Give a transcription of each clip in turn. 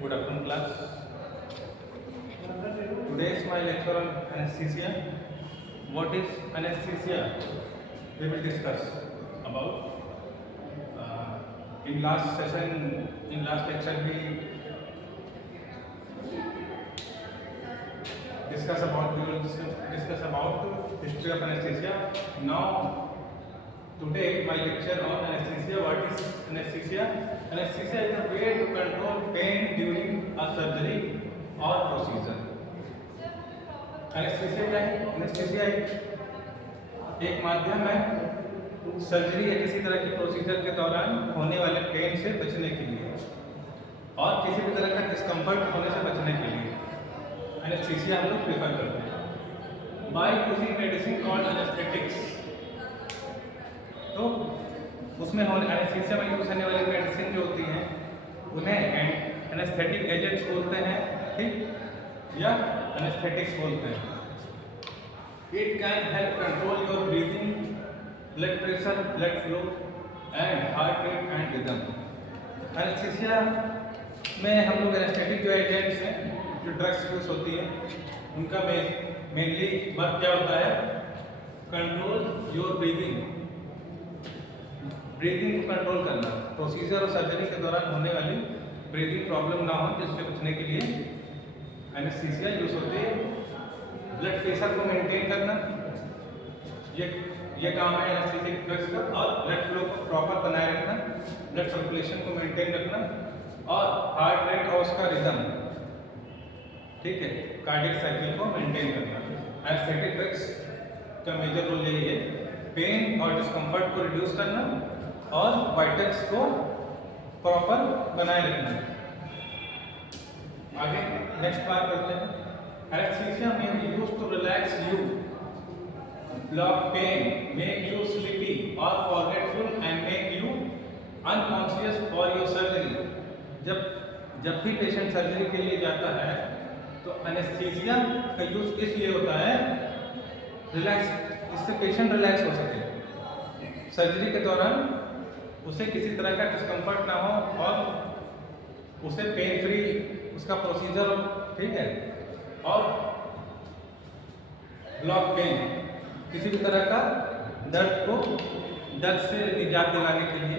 Good afternoon, class. Today is my lecture on anesthesia. What is anesthesia? We will discuss about. In last lecture, we will discuss about history of anesthesia. Now, today my lecture on anesthesia. What is anesthesia? Anesthesia is a way to control pain during a surgery or procedure. Anaesthesia क्या है? Anaesthesia एक माध्यम है surgery या किसी तरह की procedure के दौरान होने वाले पेन से बचने के लिए और किसी भी तरह का डिस्कम्फर्ट होने से बचने के लिए एनेस्थीसिया हम लोग प्रेफर करते हैं by using medicine called anaesthetics. तो उसमें एनेस्थीसिया में यूज होने वाली मेडिसिन जो होती हैं उन्हें एनेस्थेटिक एजेंट्स बोलते हैं, ठीक, या एनेस्थेटिक्स बोलते हैं। It can help control your breathing, blood pressure, blood flow and heart rate and rhythm. Anaesthesia में हम लोग एनेस्थेटिक जो एजेंट्स हैं, जो ड्रग्स यूज होती हैं, उनका मेनली वर्क क्या होता है? कंट्रोल योर ब्रीदिंग को कंट्रोल करना, प्रोसीजर और सर्जरी के दौरान होने वाली ब्रीदिंग प्रॉब्लम ना हो जिससे बचने के लिए एनेस्थीसिया यूज होती है। ब्लड प्रेशर को मेंटेन करना, ये काम है एनेस्थेटिक ड्रग्स का, और ब्लड फ्लो को प्रॉपर बनाए रखना, ब्लड सर्कुलेशन को मेंटेन रखना, और हार्ट रेट और उसका रिदम, ठीक है, कार्डियक साइकिल को मेंटेन करना। एनेस्थेटिक ड्रग्स का मेजर रोल यही है, पेन और डिस्कम्फर्ट को रिड्यूस करना और वाइटल्स को प्रॉपर बनाए रखना। आगे नेक्स्ट बात करते हैं। Anaesthesia may be used to relax you, block pain, make you sleepy और forgetful and make you unconscious for your surgery. जब भी पेशेंट सर्जरी के लिए जाता है तो एनेस्थीसिया का यूज इसलिए होता है रिलैक्स, इससे पेशेंट रिलैक्स हो सके, सर्जरी के दौरान उसे किसी तरह का डिस्कम्फर्ट ना हो और उसे पेन फ्री उसका प्रोसीजर हो, ठीक है, और ब्लॉक पेन, किसी भी तरह का दर्द से निजात दिलाने के लिए,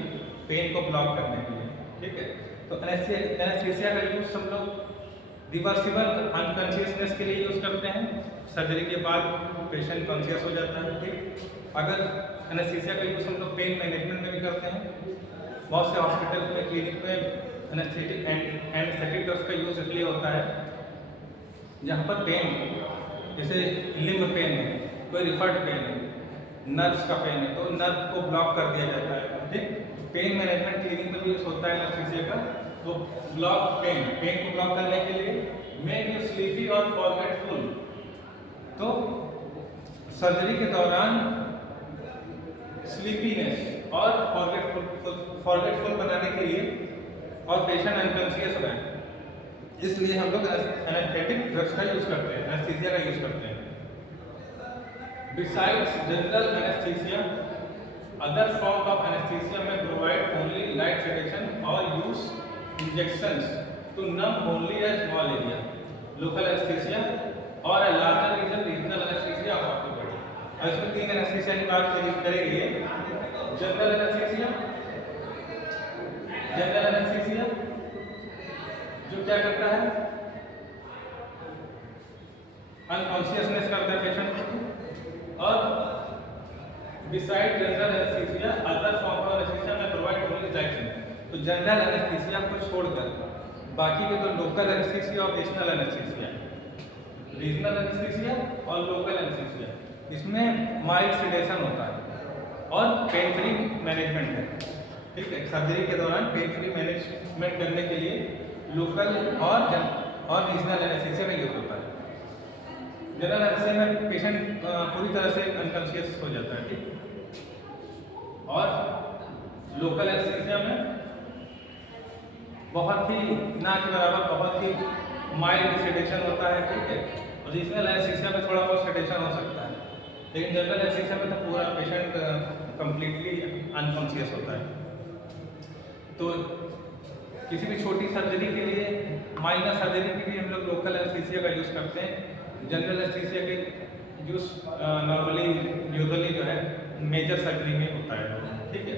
पेन को ब्लॉक करने के लिए, ठीक है। तो एनेस्थीसिया का यूज हम लोग रिवर्सिबल अनकॉन्शियसनेस के लिए यूज करते हैं। सर्जरी के बाद पेशेंट कॉन्शियस हो जाता है, ठीक। अगर एनेस्थीसिया का यूज हम लोग पेन मैनेजमेंट में भी करते हैं। बहुत से हॉस्पिटल में, क्लिनिक में एनेस्थेटिक ड्रग्स का यूज इसलिए होता है जहाँ पर पेन, जैसे लिम्ब पेन है, कोई रिफर्ड पेन है, नर्व्स का पेन है, तो नर्व को ब्लॉक कर दिया जाता है, ठीक। पेन मैनेजमेंट क्लिनिक में भी यूज होता है एनेस्थीसिया का। तो ब्लॉक पेन को ब्लॉक करने के लिए, मेक यू स्लीपी और फॉरगेटफुल, तो सर्जरी के दौरान स्लीपीनेस और फॉरगेटफुल बनाने के लिए और पेशेंट अनकॉन्शियस रहे, इसलिए हम लोग एनेस्थेटिक ड्रग्स का यूज करते हैं, एनेस्थीसिया का यूज करते हैं। Besides general anaesthesia, other form of anaesthesia may provide only light sedation और use injections to numb only a small area, local anaesthesia और a larger region regional anaesthesia of the body. और इसमें तीन anaesthesia की बात करेंगे। General anaesthesia जो क्या करता है, अनकॉन्शियसनेस करता है पेशेंट को, और beside general anaesthesia other form of anaesthesia may provide only direction. तो जनरल एनेस्थीसिया को छोड़कर बाकी के तो लोकल एनेस्थीसिया और रीजनल एनेस्थीसिया, रीजनल एनेस्थीसिया और लोकल एनेस्थीसिया, इसमें माइल्ड सेडेशन होता है और पेन फ्री मैनेजमेंट है, ठीक है। सर्जरी के दौरान पेन फ्री मैनेजमेंट करने के लिए लोकल और रीजनल एनेस्थीसिया का यूज होता है। जनरल एनेस्थीसिया में पेशेंट पूरी तरह से अनकॉन्शियस हो जाता है, ठीक, और लोकल एनेस्थीसिया में बहुत ही ना के बराबर बहुत ही माइल्ड सेडेशन होता है, ठीक है। और रीजनल एनेस्थीसिया में थोड़ा बहुत सेडेशन हो सकता है, लेकिन जनरल एनेस्थीसिया में तो पूरा पेशेंट कंप्लीटली अनकॉन्शियस होता है। तो किसी भी छोटी सर्जरी के लिए, माइनर सर्जरी के लिए हम लोग लोकल एनेस्थीसिया का यूज़ करते हैं। जनरल एनेस्थीसिया के यूज़ नॉर्मली यूजुअली जो है मेजर सर्जरी में होता है। ठीक है।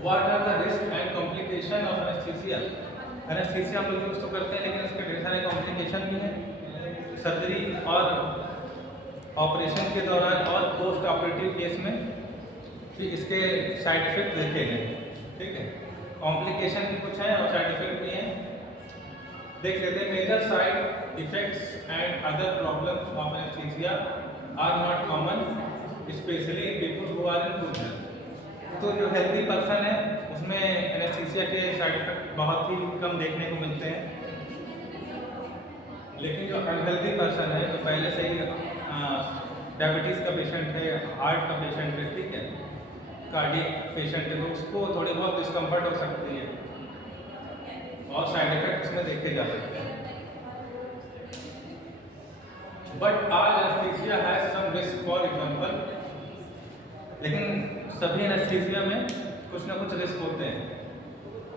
What are the risk and complication of anaesthesia? Anaesthesia हम लोग यूज़ तो करते हैं, लेकिन इसके ढेर सारे कॉम्प्लिकेशन भी हैं सर्जरी और ऑपरेशन के दौरान और पोस्ट ऑपरेटिव केस में भी इसके साइड इफेक्ट देखे गए। ठीक है। कॉम्प्लिकेशन भी कुछ है और साइड इफेक्ट भी हैं। देख लेते हैं। Major side effects and other problems of anaesthesia are not common, specially people who are in good health. तो जो हेल्दी पर्सन है उसमें एनेस्थीसिया के साइड इफेक्ट बहुत ही कम देखने को मिलते हैं, लेकिन जो अनहेल्दी पर्सन है, जो पहले से ही डायबिटीज़ का पेशेंट है, हार्ट का पेशेंट है, ठीक है, कार्डियक पेशेंट है, तो उसको थोड़ी बहुत डिस्कम्फर्ट हो सकती है और साइड इफेक्ट उसमें देखे जा सकते हैं। But all anaesthesia has some risk. For example, लेकिन सभी एनेस्थीसिया में कुछ ना कुछ रिस्क होते हैं।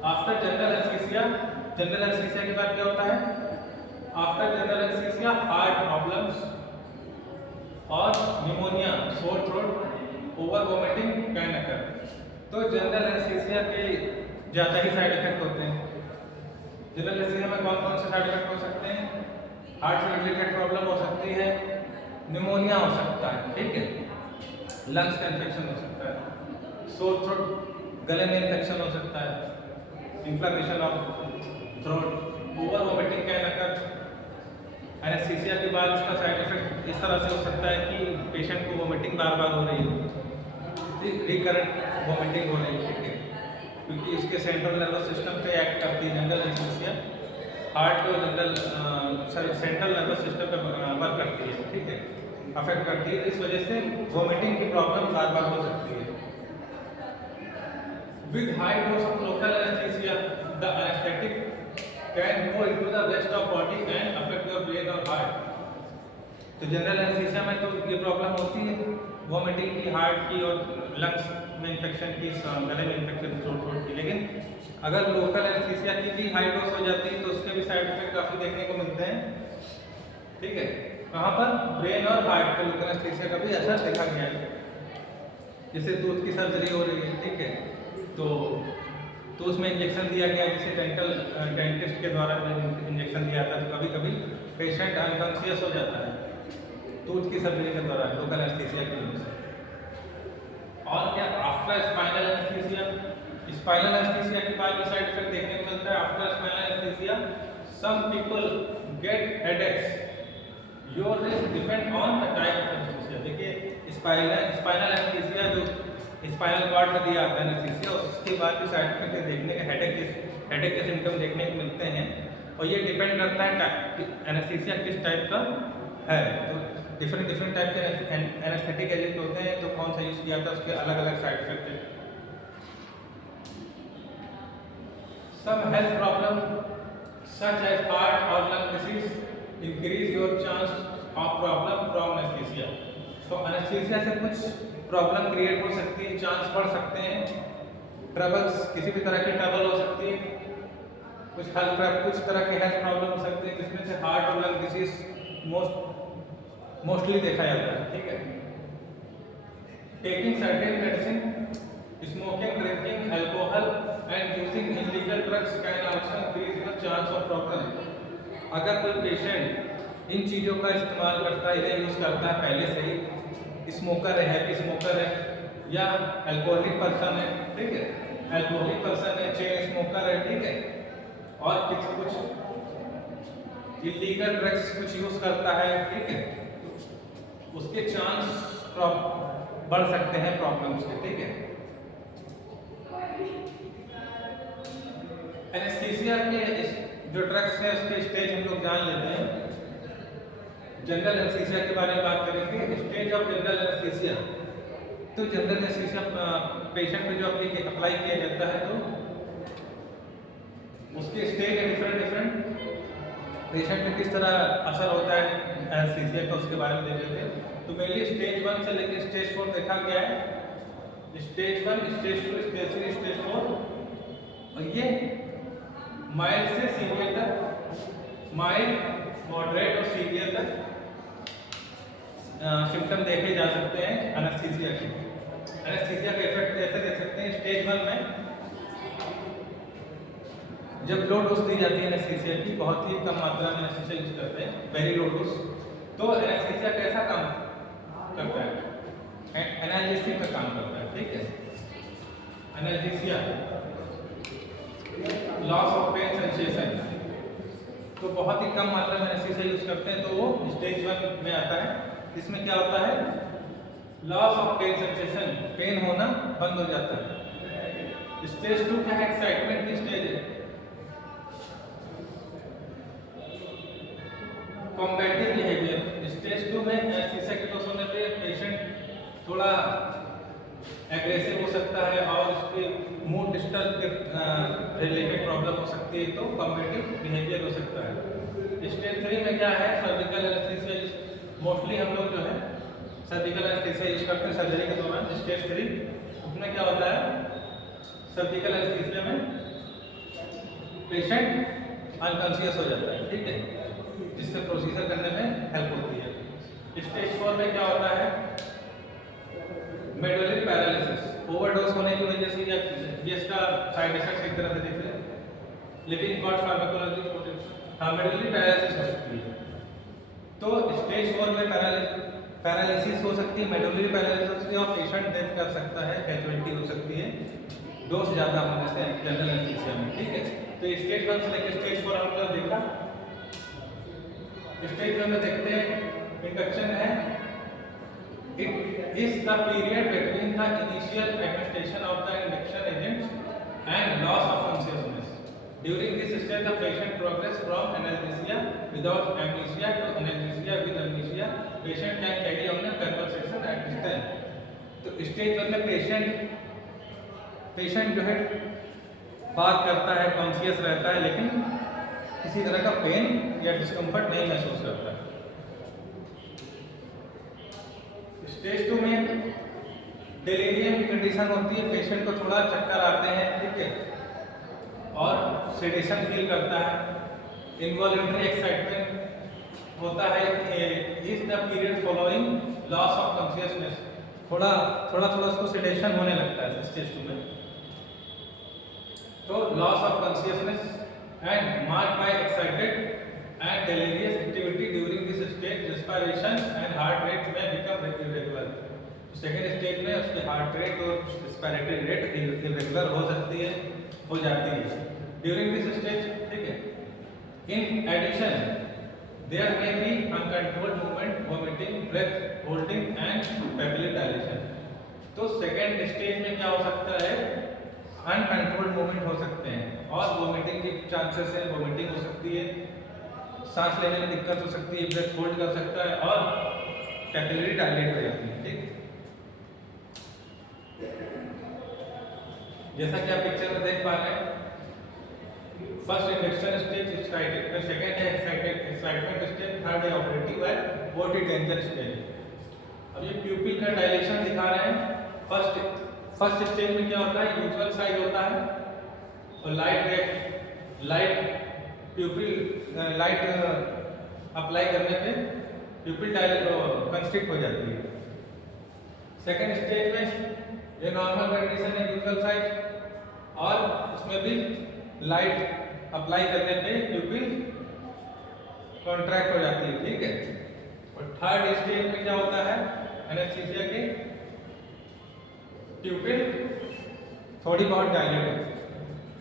आफ्टर जनरल एनेस्थीसिया के बाद क्या होता है? After general anaesthesia heart problems और pneumonia, sore throat, over vomiting can occur. तो जनरल एनेस्थीसिया के ज़्यादा ही साइड इफेक्ट होते हैं। जनरल एनेस्थीसिया में कौन कौन से साइड इफेक्ट हो सकते हैं? हार्ट से रिलेटेड प्रॉब्लम हो सकती है, निमोनिया हो सकता है, ठीक है, लंग्स का इन्फेक्शन हो सकता है, सोर थ्रोट, गले में इन्फेक्शन हो सकता है, inflammation of throat, over vomiting can occur. Anaesthesia के बाद इसका साइड इफेक्ट इस तरह से हो सकता है कि पेशेंट को वोमिटिंग बार बार हो रही है, रिकरेंट वोमिटिंग हो रही है, ठीक है, क्योंकि इसके सेंट्रल नर्वस सिस्टम पे एक्ट करती है जनरल एनेस्थीसिया, हार्ट को सेंट्रल नर्वस सिस्टम पे वर्क करती है, ठीक है, अफेक्ट करती है। इस वजह से वोमिटिंग की प्रॉब्लम बार बार हो सकती है। With high dose of local anesthesia, the anesthetic can go into the rest of body and affect your brain or heart. तो जनरल एनेस्थीसिया में तो ये प्रॉब्लम होती है, वोमिटिंग की, हार्ट की और लंग्स में इन्फेक्शन की, गले में इन्फेक्शन, थ्रोट की। लेकिन अगर लोकल एनेस्थीसिया की भी हाई डोज हो जाती है तो उसके भी साइड इफेक्ट काफ़ी देखने को मिलते हैं, ठीक है। कहाँ पर? ब्रेन और हार्ट पे लोकल एनेस्थीसिया का भी असर देखा गया है। जैसे दूध की सर्जरी हो रही है, ठीक है, तो उसमें इंजेक्शन दिया गया, जिसे डेंटिस्ट के द्वारा इंजेक्शन दिया था, तो कभी कभी पेशेंट अनकॉन्शियस हो जाता है दूध की सर्जरी के दौरान लोकल एनेस्थीसिया की वजह से। और क्या? After spinal anaesthesia, spinal anaesthesia के बाद भी साइड इफेक्ट देखने को मिलता है। After spinal anaesthesia some people get headaches. Your risk depend on the type of anaesthesia. देखिए, स्पाइनल एनेस्थीसिया जो स्पाइनल कॉर्ड में दिया आता है एनेस्थीसिया, उसके बाद भी साइड इफेक्ट देखने के हेडेक के सिम्टम देखने को मिलते हैं, और ये डिपेंड करता है एनेस्थीसिया किस टाइप का है। तो डिफरेंट टाइप के एनेस्थेटिक एजेंट होते हैं, तो कौन सा यूज़ किया था उसके अलग अलग साइड इफेक्ट हैं। Some health problem such as heart और lung disease increase your chance of problem from anaesthesia. तो एनेस्थीसिया से कुछ प्रॉब्लम क्रिएट हो सकती है, चांस बढ़ सकते हैं, ट्रबल्स, किसी भी तरह की ट्रबल हो सकती है, कुछ तरह के हेल्थ प्रॉब्लम हो सकते हैं, जिसमें से हार्ट और लंग डिसीज मोस्टली देखा जाता है, ठीक है। Taking certain medicine, smoking, drinking alcohol and using illegal drugs can also increase your chance of problem. अगर कोई पेशेंट इन चीज़ों का इस्तेमाल करता है, इन्हें यूज़ करता है पहले से ही, स्मोकर है, हैवी स्मोकर है, या अल्कोहलिक पर्सन है, ठीक है, अल्कोहलिक पर्सन है, चेन स्मोकर है, ठीक है, और कुछ इलीगल ड्रग्स कुछ यूज़ करता है, ठीक है, उसके चांस बढ़ सकते हैं प्रॉब्लम्स के, ठीक है। एनेस्थीसिया के जो ड्रग्स हैं उसके स्टेज हम लोग जान लेते हैं। जनरल एनेस्थीसिया के बारे में बात करेंगे। स्टेज ऑफ जनरल एनेस्थीसिया, तो जनरल एनेस्थीसिया पेशेंट पे जो अप्लाई किया जाता है, तो उसके स्टेज है डिफरेंट पेशेंट पे किस तरह असर होता है एनेस्थीसिया का, उसके बारे में देख लेते हैं। तो मेनली स्टेज 1 से लेकर स्टेज 4 देखा गया है। Stage 1, stage 2, stage 3, stage 4 mild से सीवियर तक, माइल्ड, मॉडरेट और सीवियर तक सिम्टम देखे जा सकते हैं एनेस्थीसिया के। एनेस्थीसिया का इफेक्ट कैसे देख सकते हैं? स्टेज 1 में जब लो डोज दी जाती है एनेस्थीसिया की, बहुत ही कम मात्रा में एनेस्थीसिया यूज करते हैं, वेरी लो डोज, तो एनेस्थीसिया कैसा काम करता है? एनाल्जेसिक का काम करता है, ठीक है। Analgesia, loss of pain sensation, तो बहुत ही कम मात्रा में एनेस्थीसिया यूज करते हैं, तो वो स्टेज 1 में आता है। इसमें क्या होता है? Loss of pain sensation, pain होना बंद हो जाता है। स्टेज 2 क्या है? एक्साइटमेंट की स्टेज है। कॉम्बैटिव बिहेवियर, स्टेज 2 में एनेस्थीसिया के डोज होने पे पेशेंट थोड़ा एग्रेसिव हो सकता है और उसके मूड डिस्टर्ब के रिलेटेड प्रॉब्लम हो सकती है, तो कॉम्बैटिव बिहेवियर हो सकता है। स्टेज 3 में क्या है? सर्जिकल एनेस्थीसिया, मोस्टली हम लोग जो है सर्जिकल एनेस्थीसिया यूज करते हैं सर्जरी के दौरान। स्टेज 3 उसमें क्या होता है? सर्जिकल एनेस्थीसिया में पेशेंट अनकॉन्शियस हो जाता है, ठीक है, जिससे प्रोसीजर करने में हेल्प होती है। स्टेज 4 में क्या होता है? मेडुलरी पैरालिसिस, ओवरडोज होने की वजह से, या ये इसका साइड इफेक्ट एक तरह से देखते हैं लिविंग कॉज फार्माकोलॉजी, हाँ मेडुलरी पैरालिसिस हो सकती है। तो स्टेज 4 में पैरालिसिस हो सकती है, मेडुलरी पैरालिसिस हो सकती है और पेशेंट डेथ कर सकता है, कैजुअलिटी हो सकती है डोज ज़्यादा होने से जनरल एनेस्थीसिया में, ठीक है। तो स्टेज 1 से लेकर स्टेज 4 हम लोग देखा। स्टेज 1 में देखते हैं इंडक्शन है। It is the period between the initial administration of the induction agent and loss of consciousness. During this stage, the patient progress from analgesia without amnesia to analgesia with amnesia. Patient can carry on a conversation at distance. तो stage 1 में patient जो है बात करता है, conscious रहता है, लेकिन किसी तरह का पेन या डिस्कम्फर्ट नहीं महसूस करता है। स्टेज 2 में डेलीरियम की कंडीशन होती है, पेशेंट को थोड़ा चक्कर आते हैं, ठीक है, और सेडेशन फील करता है। इनवॉल्यूंटरी एक्साइटमेंट होता है। Is the period following loss of consciousness, थोड़ा उसको सेडेशन होने लगता है स्टेज 2 में। तो loss of consciousness and marked by excited and delirious activity during this stage, respiration and heart rate may become irregular. Second stage में उसके heart rate और रेस्पिरेटरी रेट इरेगुलर हो जाती है ड्यूरिंग दिस स्टेज, ठीक है। In addition there may be uncontrolled movement, vomiting, breath holding and papillary dilation. तो second stage में क्या हो सकता है? अनकंट्रोल्ड मूवमेंट हो सकते हैं और वोमिटिंग के चांसेस है, वोमिटिंग हो सकती है, सांस लेने में दिक्कत हो सकती है, ब्रेथ होल्ड कर सकता है और कैपिलरी डायलेट हो जाती है, ठीक। जैसा कि आप पिक्चर में देख पा रहे हैं, first induction stage excited, second है एक्साइटमेंट स्टेज, थर्ड है ऑपरेटिव है, फोर्थ है डेंजर स्टेज। अब ये प्यूपिल का डायलेशन दिखा रहे हैं। फर्स्ट स्टेज में क्या होता है? यूजुअल साइज होता है और लाइट अप्लाई करने पे प्यूपिल कंस्ट्रिक्ट हो जाती है। सेकंड स्टेज में ये नॉर्मल कंडीशन है, यूजुअल साइज, और इसमें भी लाइट अप्लाई करने पे प्यूपिल कॉन्ट्रैक्ट हो जाती है, ठीक है। और थर्ड स्टेज में क्या होता है? एनेस्थीसिया के प्यूपिल थोड़ी बहुत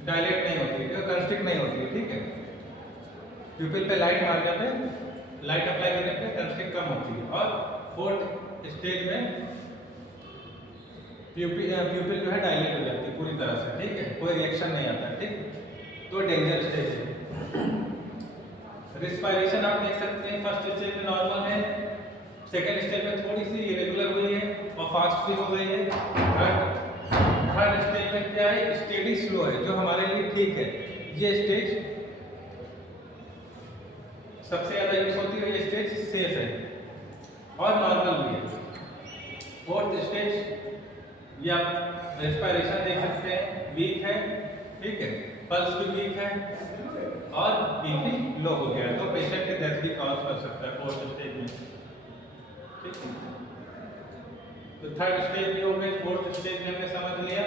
डायलेट नहीं होती, कंस्ट्रिक्ट नहीं होती है, ठीक है। प्यूपिल पे लाइट मारने पे, लाइट अप्लाई करने पे कंस्ट्रिक्ट कम होती है। और फोर्थ स्टेज में प्यूपिल जो है डायलेट हो जाती है पूरी तरह से, ठीक है, कोई रिएक्शन नहीं आता, ठीक। तो डेंजर स्टेज है। रिस्पायरेशन आप देख सकते हैं, फर्स्ट स्टेज में नॉर्मल है, सेकेंड स्टेज में थोड़ी सी इरेगुलर हुई है और फास्ट भी हो गई है। थर्ड स्टेज में क्या है? स्टेडी स्लो है, जो हमारे लिए ठीक है। ये स्टेज सबसे ज्यादा यूज होती है, ये स्टेज सेफ है और नॉर्मल भी है। फोर्थ स्टेज, ये आप रेस्पिरेशन देख सकते हैं, वीक है ठीक है, पल्स भी वीक है और बीपी लो हो गया तो पेशेंट की डेथ भी कॉज कर सकता है फोर्थ स्टेज में। ठीक है, तो थर्ड स्टेज भी हो गई। फोर्थ स्टेज में हमने समझ लिया।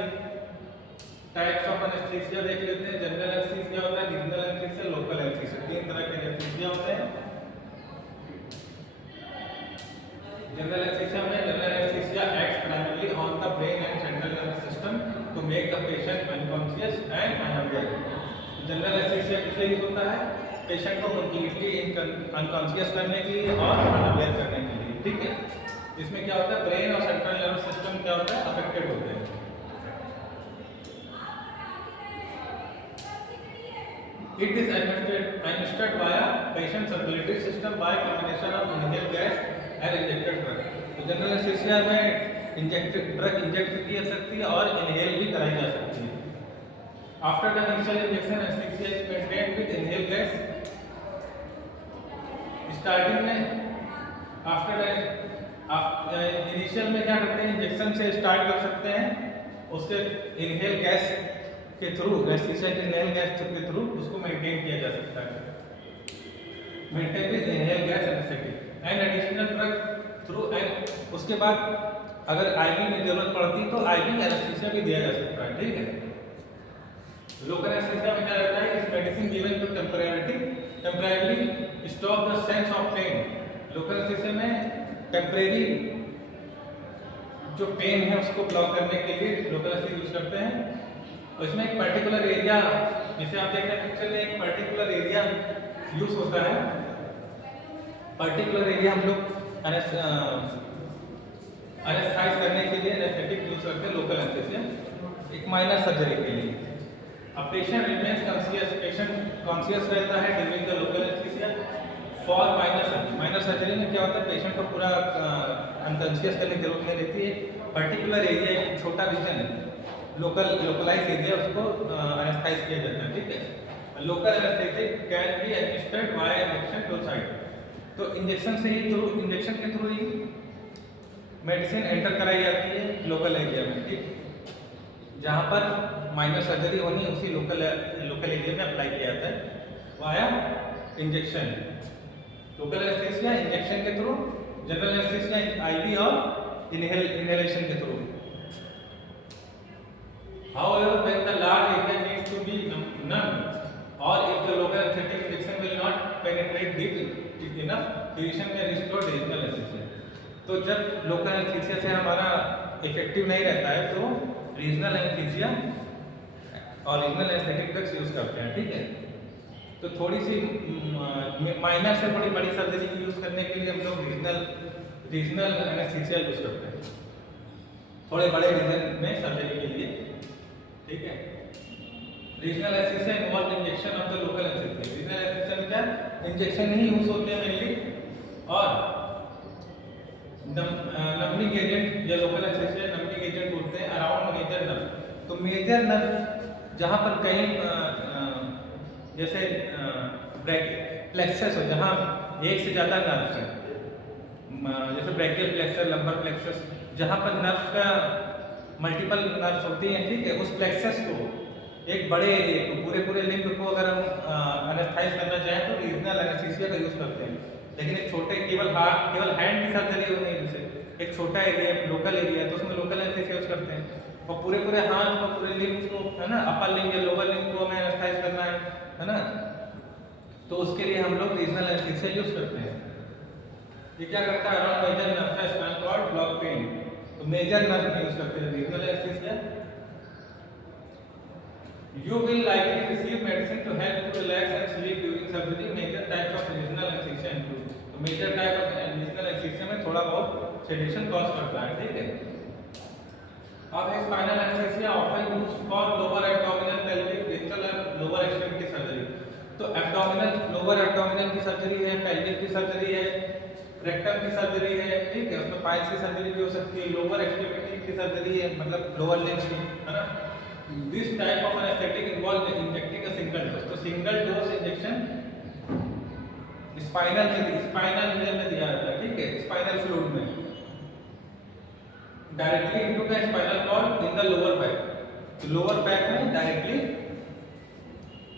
टाइप्स ऑफ एनेस्थीसिया देख लेते हैं। जनरल एनेस्थीसिया होता है, रीजनल एनेस्थीसिया, लोकल एनेस्थीसिया, तीन तरह के एनेस्थीसिया होते हैं। जनरल एनेस्थीसिया में general anaesthesia acts primarily on the brain and central nervous system to make the patient unconscious and unaware. General anaesthesia किस लिए यूज होता है? पेशेंट को कंप्लीटली अनकॉन्शियस करने के लिए और अनअवेयर करने के लिए। ठीक है, इसमें क्या होता है, ब्रेन और सेंट्रल नर्वस सिस्टम क्या होता है, अफेक्टेड होते हैं। It is administered via patient circulatory system by combination of inhaled gas and injected drug। तो जनरल एनेस्थीसिया में इंजेक्टेड ड्रग इंजेक्ट की जा सकती है और इनहेल भी कराई जा सकती है। After the initial injection anaesthesia is maintained with inhale gas. Starting में आफ्टर इनिशियल में क्या करते हैं, इंजेक्शन से स्टार्ट कर सकते हैं, उसके इनहेल गैस के थ्रू, एनेस्थीसिया के इनहेल गैस के थ्रू उसको मेंटेन किया जा सकता है। Maintain with inhale gas anaesthetic and additional drug through. And उसके बाद अगर आईवी में जरूरत पड़ती तो आईवी एनेस्थीसिया भी दिया जा सकता है। ठीक है, लोकल एनेस्थीसिया में क्या रहता है, इस medicine given to temporarily stop the sense of pain. Local anaesthesia में टेम्परेरी जो पेन है उसको ब्लॉक करने के लिए लोकल एनेस्थीसिया यूज करते हैं। और इसमें एक पर्टिकुलर एरिया, जैसे आप देख रहे हैं पिक्चर में, एक पर्टिकुलर एरिया यूज होता है। पर्टिकुलर एरिया हम लोग एनेस्थाइज करने के लिए एनेस्थेटिक यूज करते हैं लोकल एनेस्थीसिया, एक माइनर सर्जरी के लिए। अब patient remains conscious, patient conscious रहता है during the local anaesthesia for minor surgery. Minor surgery में क्या होता है, पेशेंट को पूरा अनकॉन्शियस करने की जरूरत नहीं रहती है। पर्टिकुलर एरिया, एक छोटा रीजन, लोकलाइज एरिया, उसको एनेस्थाइज किया जाता है। ठीक है, local anaesthetic can be administered by injection to side. तो इंजेक्शन से ही थ्रू, इंजेक्शन के थ्रू ही मेडिसिन एंटर कराई जाती है लोकल एरिया में। ठीक, जहाँ पर माइनर सर्जरी होनी है उसी लोकल एरिया में अप्लाई किया जाता है via injection. Local anaesthesia injection के थ्रू, जनरल एनेस्थीसिया आईवी और इनहेलेशन के through. However, when the large area needs to be numb, or if the local anesthetic injection will not penetrate deep enough, physician may restore regional anesthesia। तो जब local anaesthesia से हमारा effective नहीं रहता है तो रीजनल एनेस्थीसिया और regional anaesthetic drugs use करते हैं। ठीक है, तो थोड़ी सी माइनर से बड़ी बड़ी सर्जरी यूज करने के लिए हम लोग रीजनल एनेस्थीसिया यूज करते हैं, थोड़े बड़े रीजन में सर्जरी के लिए। ठीक है, regional anaesthesia involve injection of the local anaesthesia. Regional anaesthesia में क्या इंजेक्शन ही यूज होते हैं मेनली, और नंबलिंग एजेंट या लोकल एनेस्थीसिया नंबलिंग एजेंट होते हैं अराउंड मेजर नर्व। तो मेजर नर्व जहाँ पर कहीं जैसे प्लेक्सस हो, जहाँ एक से ज़्यादा नर्व्स हैं, जैसे ब्रैकियल प्लेक्सस, लंबर प्लेक्सस, जहाँ पर नर्व्स का मल्टीपल नर्व्स होती हैं। ठीक है, उस प्लेक्सस को, एक बड़े एरिया को, पूरे लिम्ब को अगर हम एनेस्थाइज करना चाहें तो रीजनल एनेस्थीसिया का यूज करते हैं। लेकिन एक छोटे केवल हैंड की सर्जरी होनी है, जैसे एक छोटा एरिया, लोकल एरिया, तो उसमें लोकल एनेस्थीसिया यूज करते हैं। और पूरे हाथ को, पूरे लिम्ब को, है ना, अपर लिम्ब या लोअर लिम्ब को हमें एनेस्थाइज करना है ना, तो उसके लिए हम लोग रीजनल एनेस्थीसिया यूज करते हैं। ये क्या करता है, अराउंड मेजर नर्व का स्पाइन कॉर्ड ब्लॉक पेन, तो मेजर नर्व यूज करते हैं regional anaesthesia. You will likely receive medicine to help you relax and sleep during surgery। Major types of regional anesthesia include, तो major type of regional anesthesia में थोड़ा बहुत sedation cause करता है। ठीक है, अब है spinal anesthesia often used for lower abdominal, pelvic, distal and lower extremity surgery। तो abdominal, lower abdominal की सर्जरी है, pelvic की सर्जरी है, रेक्टम की सर्जरी है। ठीक है, उसमें पाइल्स की सर्जरी भी हो सकती है, लोअर एक्सट्रीमिटी की सर्जरी है, मतलब लोअर लिम्स की, है ना। This type of anesthetic involves injecting a single dose। तो single dose injection spinal region में दिया जाता है। ठीक है, स्पाइनल फ्लूइड में directly into the spinal cord in the lower back. तो लोअर बैक में डायरेक्टली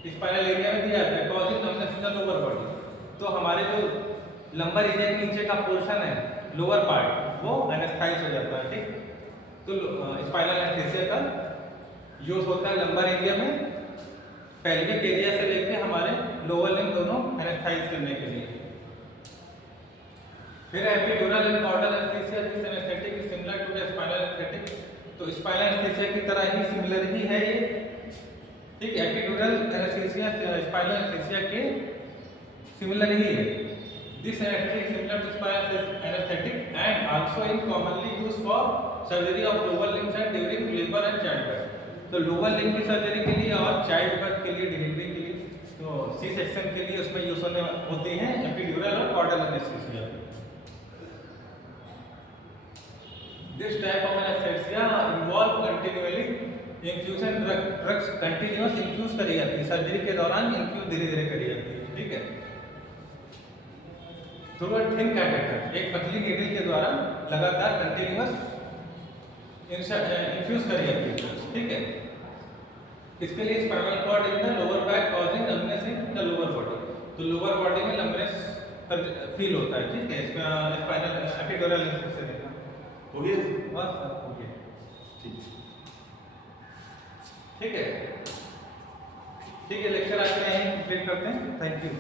स्पाइनल एरिया में दिया जाता है causing numbness in the lower body. तो हमारे जो लंबर एरिया के नीचे का पोर्शन है लोअर पार्ट वो एनेस्थाइज हो जाता है, ठीक। तो स्पाइनल एनेस्थीसिया का यूज होता है लंबर एरिया में, पेल्विक एरिया से लेके हमारे लोअर लिम्ब दोनों एनेस्थाइज करने के लिए। फिर epidural and caudal anaesthesia, this anaesthetic is similar to the spinal anaesthetic. तो स्पाइनल एनेस्थीसिया की तरह ही सिमिलर ही है ये, ठीक। एपिड्यूरल एनेस्थीसिया स्पाइनल एनेस्थीसिया के सिमिलर ही है। This anaesthetic similar to spinal anaesthetic and also in commonly used for surgery of lower limbs and during labour and childbirth. तो लोअर लिम्ब की सर्जरी के लिए और चाइल्ड बर्थ के लिए, डिलीवरी के लिए, तो सी सेक्शन के लिए उसमें यूज होते हैं एपिड्यूरल और caudal anaesthesia. This type of anesthesia involve continually infusion drugs continuous infuse करी जाती है, सर्जरी के दौरान इन्फ्यूज धीरे धीरे करी जाती है, ठीक है। थ्रू अ थिन कैथेटर, एक पतली नीडल के द्वारा लगातार कंटिन्यूअस इन्फ्यूज करी जाती है, ठीक है। इसके लिए spinal cord in the lower back causing numbness in the lower body. तो लोअर बॉडी में नमनेस फील होता है, ठीक है। इसका स्पाइनल एपिड्यूरल एनेस्थीसिया देना हो गया, बस हो गया, ठीक है। ठीक है, लेक्चर आज के यहीं कंप्लीट करते हैं। Thank you.